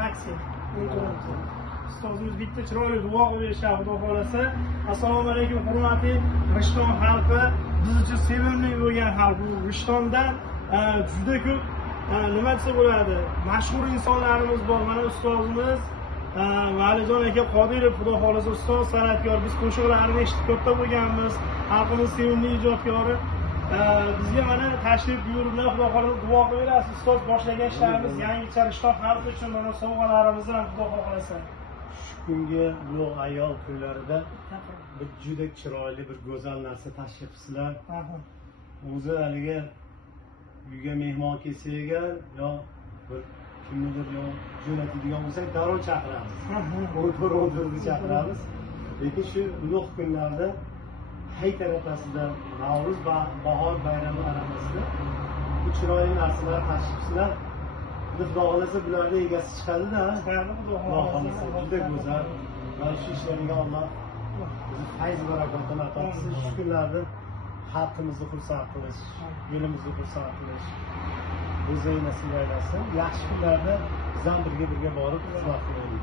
taksi. Ustozimiz bitta chiroyli duo qilib berishadi, xudo xolasa. Assalomu alaykum hurmatli Rishton xalqi. Biz uchun sevimli bo'lgan xalq. Bu Rishtondan juda ko'p nima desa bo'ladi, mashhur insonlarimiz bor. Mana ustozimiz Valijon aka Qodirov, xudo xolasa ustoz san'atkor. Biz qo'shiqlarini eshitib katta bo'lganmiz. Xalqimiz sevimli ijodkori. Bizga mana tashrif buyuriblar, xudo xolasa duo qilasiz. Ustoz boshlagan ishlarimiz yangicha Rishton xalqi uchun mana sovg'alarimizni ham xudo xolasa. Shu kungi ulug' ayol kunlarida bir juda chiroyli, bir go'zal narsa tashrifsizlar. O'zi haligi uyga mehmon kelsa egar, yo bir kimnidir yo jo'natadigan bo'lsak, darrov chaqiramiz. O'tirib chaqiramiz. Lekin shu ulug' kunlarda hayit arafasida, Navro'z va bahor bayrami arafasida bu chiroyli narsalar tashrifsizlar. Xudo xolasa bularning egasi chiqadi-da. Xudo xolasa juda go'zal. Mana shu ishlarga Alloh fayz barakotini ato qilsin. Shu kunlarda xalqimizni xursand qilish, yo'limizni xursand qilish o'ziga nasib aylasin. Yaxshi kunlarda biz ham birga borib xizmat qilaylik.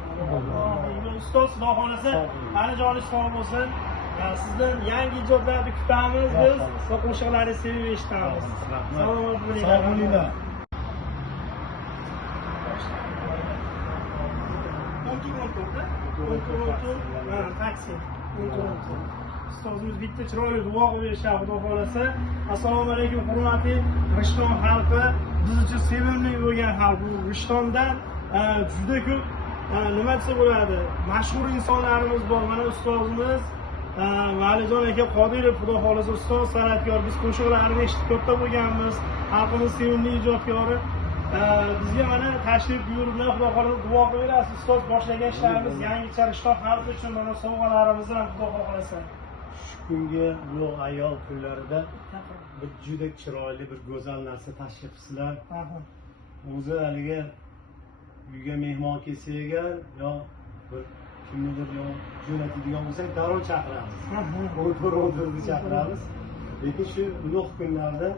Ustoz xudo xolasa anajoningiz sog' bo'lsin. Sizdan yangi ijodlarni kutamiz biz. Siz qo'shiqlaringizni sevib eshitamiz. Salomat bo'ling. Sog' bo'linglar. Taksi. Ustozimiz bitta chiroyli duo qilib berishadi, xudo xolasa. Assalomu alaykum hurmatli Rishton xalqi. Biz uchun sevimli bo'lgan xalq. Bu Rishtondan juda ko'p nima desa bo'ladi, mashhur insonlarimiz bor. Mana ustozimiz Valijon aka Qodirov, xudo xolasa ustoz san'atkor. Biz qo'shiqlarini eshitib katta bo'lganmiz. Xalqimiz sevimli ijodkori. Bizga mana tashrif buyuriblar, xudo xolasa duo qilasiz. Ustoz boshlagan ishlarimiz yangicha Rishton xalqi uchun mana sovg'alarimizni ham xudo xolasa. Shu kungi ulug' ayol kunlarida bir juda chiroyli, bir go'zal narsa tashrifsizlar. O'zi haligi uyga mehmon kelsa egar, yo bir kimnidir yo jo'natadigan bo'lsak, darrov chaqiramiz. O'tirib chaqiramiz. Lekin shu ulug' kunlarda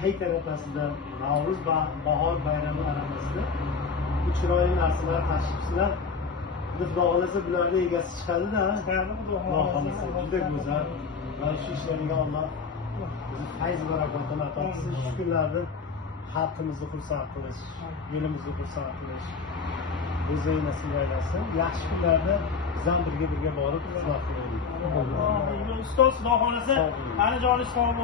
hayit arafasida, Navro'z va bahor bayrami arafasida bu chiroyli narsalar tashrifsizlar. Xudo xolasa bularning egasi chiqadi-da. Xudo xolasa juda go'zal. Mana shu ishlarga Alloh fayz barakotini ato qilsin. Shu kunlarda xalqimizni xursand qilish, yo'limizni xursand qilish o'ziga nasib aylasin. Yaxshi kunlarda biz ham birga borib xizmat qilaylik. Ustoz xudo xolasa anajoningiz sog' bo'lsin.